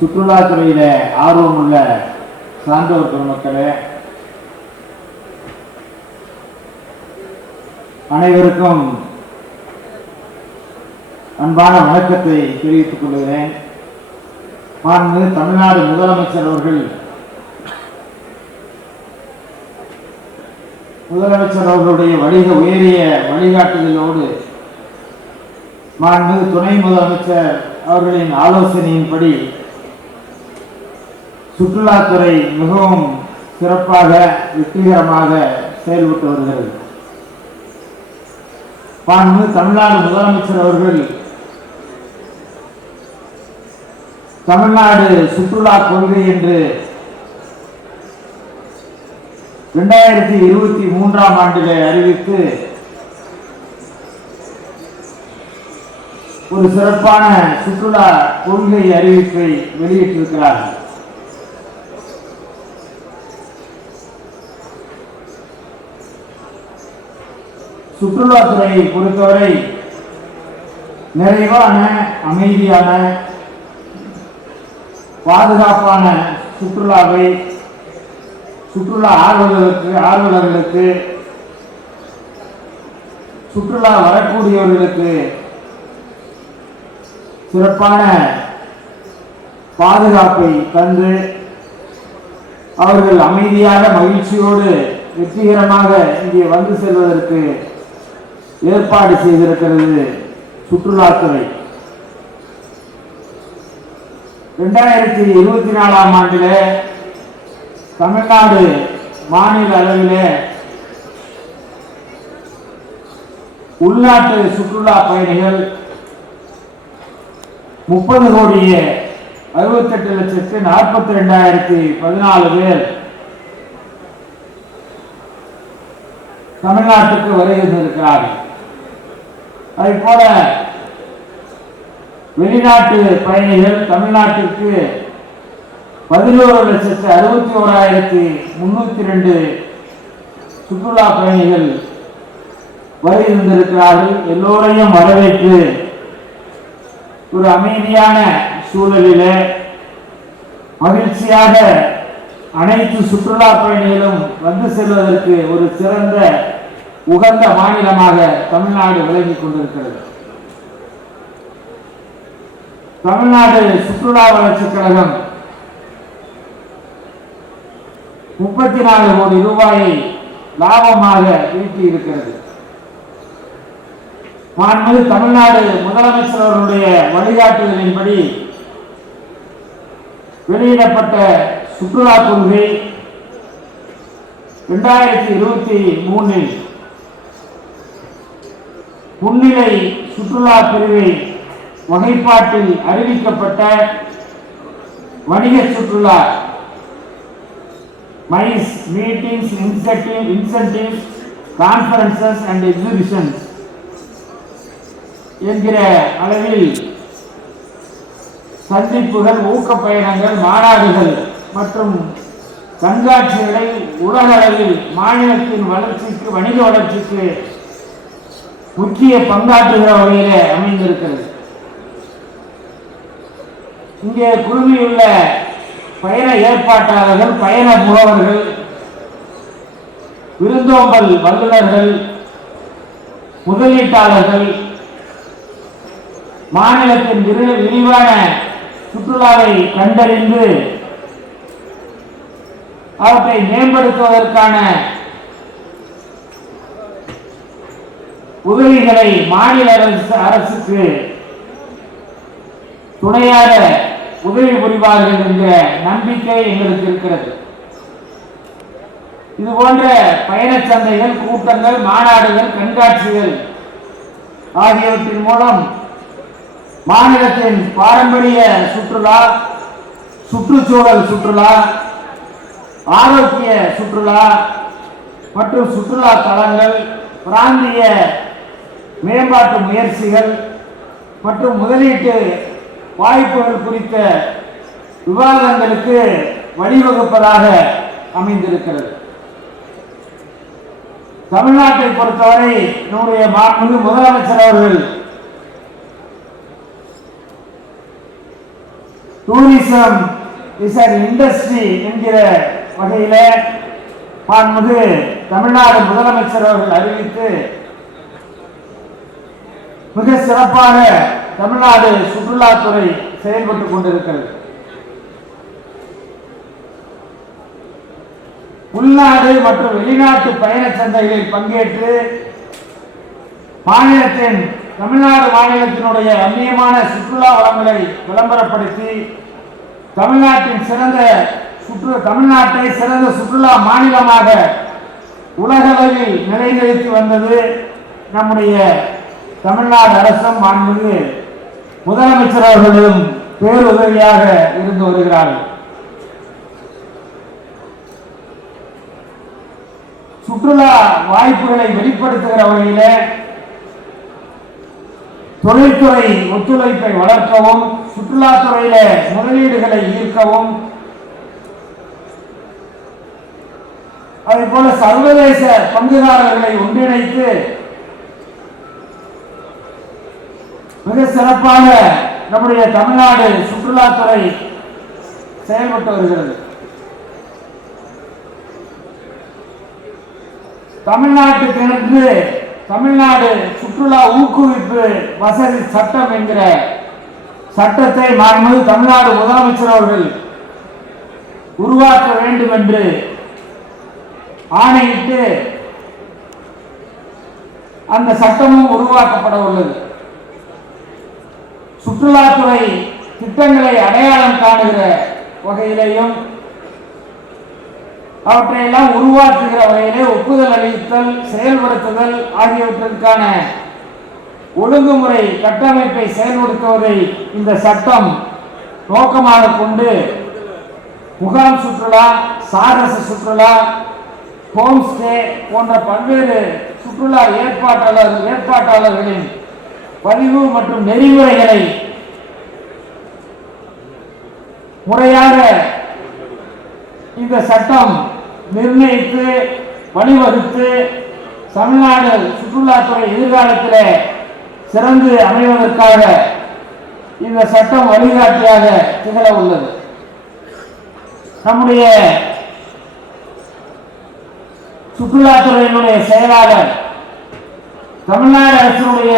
சுற்றுலாத்துறையில ஆர்வமுள்ள சான்றோர் பெருமக்களே, அனைவருக்கும் அன்பான வணக்கத்தை தெரிவித்துக் கொள்கிறேன். தமிழ்நாடு முதலமைச்சர் அவர்களுடைய உயரிய வழிகாட்டுதலோடு துணை முதலமைச்சர் அவர்களின் ஆலோசனையின்படி சுற்றுலாத்துறை மிகவும் சிறப்பாக வெற்றிகரமாக செயல்பட்டு வருகிறது. தமிழ்நாடு முதலமைச்சர் அவர்கள் தமிழ்நாடு சுற்றுலா கொள்கை என்று 2023ஆம் ஆண்டிலே அறிவித்து ஒரு சிறப்பான சுற்றுலா கொள்கை அறிவிப்பை வெளியிட்டிருக்கிறார்கள். சுற்றுலாத்துறையை பொறுத்தவரை நிறைவான, அமைதியான, பாதுகாப்பான சுற்றுலாவை சுற்றுலா ஆர்வலர்களுக்கு சுற்றுலா வரக்கூடியவர்களுக்கு சிறப்பான பாதுகாப்பை தந்து அவர்கள் அமைதியாக மகிழ்ச்சியோடு வெற்றிகரமாக இங்கே வந்து செல்வதற்கு ஏற்பாடு செய்திருக்கிறது சுற்றுலாத்துறை. 2024ஆம் ஆண்டிலே தமிழ்நாடு மாநில அளவிலே உள்நாட்டு சுற்றுலா பயணிகள் 30,68,42,014 பேர் தமிழ்நாட்டுக்கு வருகிறார்கள். அதே போல வெளிநாட்டு பயணிகள் தமிழ்நாட்டிற்கு 11,61,302 சுற்றுலா பயணிகள் வருகின்றிருக்கிறார்கள். எல்லோரையும் வரவேற்று ஒரு அமைதியான சூழலிலே மகிழ்ச்சியாக அனைத்து சுற்றுலா பயணிகளும் வந்து செல்வதற்கு ஒரு சிறந்த உகந்த மாநிலமாக தமிழ்நாடு விளங்கிக் கொண்டிருக்கிறது. தமிழ்நாடு சுற்றுலா வளர்ச்சி கழகம் 34 கோடி ரூபாயை லாபமாக ஈட்டி இருக்கிறது. தமிழ்நாடு முதலமைச்சர் அவர்களுடைய வழிகாட்டுதலின்படி வெளியிடப்பட்ட சுற்றுலா கொள்கை 2023 முன்னிலை சுற்றுலா பிரிவை வகைப்பாட்டில் அறிவிக்கப்பட்ட வணிக சுற்றுலா MICE meetings, incentives, conferences and exhibitions என்கிற அளவில் சந்திப்புகள், ஊக்க பயணங்கள், மாநாடுகள் மற்றும் கண்காட்சிகளை உலக அளவில் மாநிலத்தின் வளர்ச்சிக்கு, வணிக வளர்ச்சிக்கு முக்கிய பங்காற்றுகிற வகையிலே அமைந்திருக்கிறது. இங்கே குழுமியுள்ள பயண ஏற்பாட்டாளர்கள், பயண முகவர்கள், விருந்தோம்பல் வல்லுநர்கள், முதலீட்டாளர்கள் மாநிலத்தின் விரிவான சுற்றுலாவை கண்டறிந்து அவற்றை மேம்படுத்துவதற்கான உதவிகளை மாநில அரசுக்கு துணையாக உதவி புரிவார்கள் என்கிற நம்பிக்கை எங்களுக்கு இருக்கிறது. இது போன்ற பயணச் சந்தைகள், கூட்டங்கள், மாநாடுகள், கண்காட்சிகள் ஆகியவற்றின் மூலம் மாநிலத்தின் பாரம்பரிய சுற்றுலா, சுற்றுச்சூழல் சுற்றுலா, ஆரோக்கிய சுற்றுலா மற்றும் சுற்றுலா தலங்கள், பிராந்திய மேம்பாட்டு முயற்சிகள் மற்றும் முதலீட்டு வாய்ப்புகள் குறித்த விவாதங்களுக்கு வழிவகுப்பதாக அமைந்திருக்கிறது. தமிழ்நாட்டை பொறுத்தவரை நம்முடைய மாண்புமிகு முதலமைச்சர் அவர்கள் டூரிசம் இஸ் அன் இண்டஸ்ட்ரி என்கிற வகையில மாண்புமிகு தமிழ்நாடு முதலமைச்சர் அவர்கள் அறிவித்து மிக சிறப்பாக தமிழ்நாடு சுற்றுலாத்துறை செயல்பட்டுக் கொண்டிருக்கிறது. உள்நாடு மற்றும் வெளிநாட்டு பயண சந்தைகளில் பங்கேற்று தமிழ்நாடு மாநிலத்தினுடைய அந்நியமான சுற்றுலா வளங்களை விளம்பரப்படுத்தி தமிழ்நாட்டை சிறந்த சுற்றுலா மாநிலமாக உலகளவில் நிலைநிறுத்தி வந்தது நம்முடைய தமிழ்நாடு அரசும் மாண்புமிகு முதலமைச்சர் அவர்களும் பேருதவியாக இருந்து வருகிறார்கள். சுற்றுலா வாய்ப்புகளை வெளிப்படுத்துகிற வகையில தொழில்துறை ஒத்துழைப்பை வளர்க்கவும், சுற்றுலாத்துறையில முதலீடுகளை ஈர்க்கவும், அதே போல சர்வதேச பங்குதாரர்களை ஒன்றிணைத்து மிக சிறப்பாக நம்முடைய தமிழ்நாடு சுற்றுலாத்துறை செயல்பட்டு வருகிறது. தமிழ்நாட்டுக்கு தமிழ்நாடு சுற்றுலா ஊக்குவிப்பு வசதி சட்டம் என்கிற சட்டத்தை மாண்புமிகு தமிழ்நாடு முதலமைச்சர் அவர்கள் உருவாக்க வேண்டும் என்று ஆணையிட்டு அந்த சட்டமும் உருவாக்கப்பட உள்ளது. சுற்றுலாத்துறை திட்டங்களை அடையாளம் காணுகிற வகையிலேயும் அவற்றையெல்லாம் உருவாக்குகிற வகையிலே ஒப்புதல் அளித்தல், செயல்படுத்துதல் ஆகியவற்றிற்கான ஒழுங்குமுறை கட்டமைப்பை செயல்படுத்துவதை இந்த சட்டம் நோக்கமாக கொண்டு முகாம் சுற்றுலா, சாகச சுற்றுலா, ஹோம் ஸ்டே போன்ற பல்வேறு சுற்றுலா ஏற்பாட்டாளர்களின் பதிவு மற்றும் நெறிமுறைகளை முறையாக இந்த சட்டம் நிர்ணயித்து வழிவகுத்து தமிழ்நாடு சுற்றுலாத்துறை எதிர்காலத்தில் சிறந்து அமைவதற்காக இந்த சட்டம் வழிகாட்டியாக திகழ உள்ளது. நம்முடைய சுற்றுலாத்துறையினுடைய செயலாளர், தமிழ்நாடு அரசினுடைய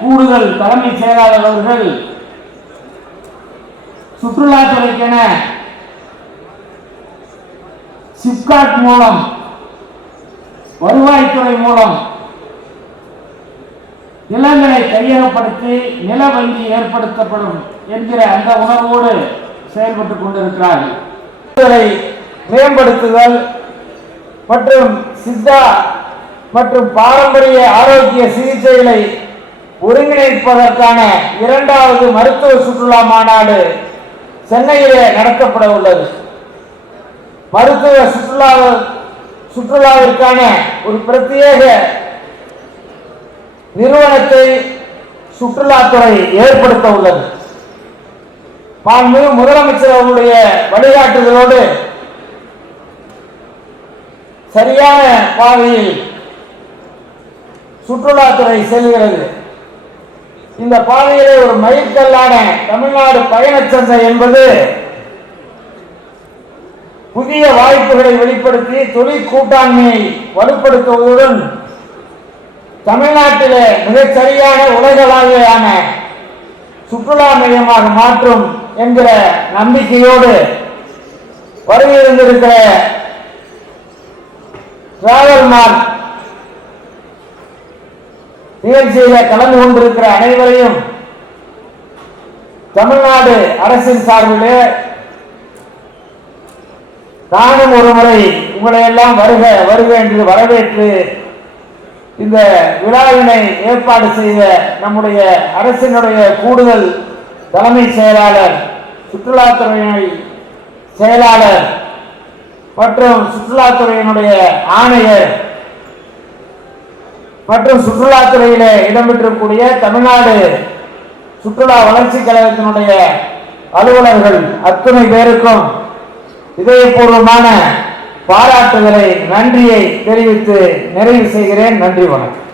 கூடுதல் தலைமை செயலாளர் அவர்கள் சுற்றுலாத்துறைக்கென சிப்காட் மூலம், வருவாய்த்துறை மூலம் நிலங்களை கையகப்படுத்தி நில வங்கி ஏற்படுத்தப்படும் என்கிற அந்த உணர்வோடு செயல்பட்டுக் கொண்டிருக்கிறார்கள். மேம்படுத்துதல் மற்றும் சித்தா மற்றும் பாரம்பரிய ஆரோக்கிய சிகிச்சைகளை ஒருங்கிணைப்பதற்கான 2வது மருத்துவ சுற்றுலா மாநாடு சென்னையிலே நடத்தப்பட உள்ளது. மருத்துவ சுற்றுலாவிற்கான ஒரு பிரத்யேக நிறுவனத்தை சுற்றுலாத்துறை ஏற்படுத்த உள்ளது. மாண்புமிகு முதலமைச்சர் அவருடைய வழிகாட்டுதலோடு சரியான பாதையில் சுற்றுலாத்துறை செல்கிறது. இந்த பாதையிலே ஒரு மைல்கல்லான தமிழ்நாடு பயணச்சந்தை என்பது புதிய வாய்ப்புகளை வெளிப்படுத்தி தொழில் கூட்டாண்மையை வலுப்படுத்துவதுடன் தமிழ்நாட்டிலே மிகச் சரியான உலகளாவியான சுற்றுலா மையமாக மாற்றும் என்கிற நம்பிக்கையோடு வருகின்ற டிராவல் மார்ட் நிகழ்ச்சியில் கலந்து கொண்டிருக்கிற அனைவரையும் தமிழ்நாடு அரசின் சார்பிலே நானும் ஒரு முறை உங்களை எல்லாம் வருக வருக என்று வரவேற்று இந்த விழாவினை ஏற்பாடு செய்த நம்முடைய அரசினுடைய கூடுதல் தலைமை செயலாளர், சுற்றுலாத்துறை செயலாளர் மற்றும் சுற்றுலாத்துறையினுடைய ஆணையர் மற்றும் சுற்றுலாத்துறையிலே இடம்பெற்றக்கூடிய தமிழ்நாடு சுற்றுலா வளர்ச்சி கழகத்தினுடைய அலுவலர்கள் அத்தனை பேருக்கும் இதயபூர்வமான பாராட்டுதலை, நன்றியை தெரிவித்து நிறைவு செய்கிறேன். நன்றி, வணக்கம்.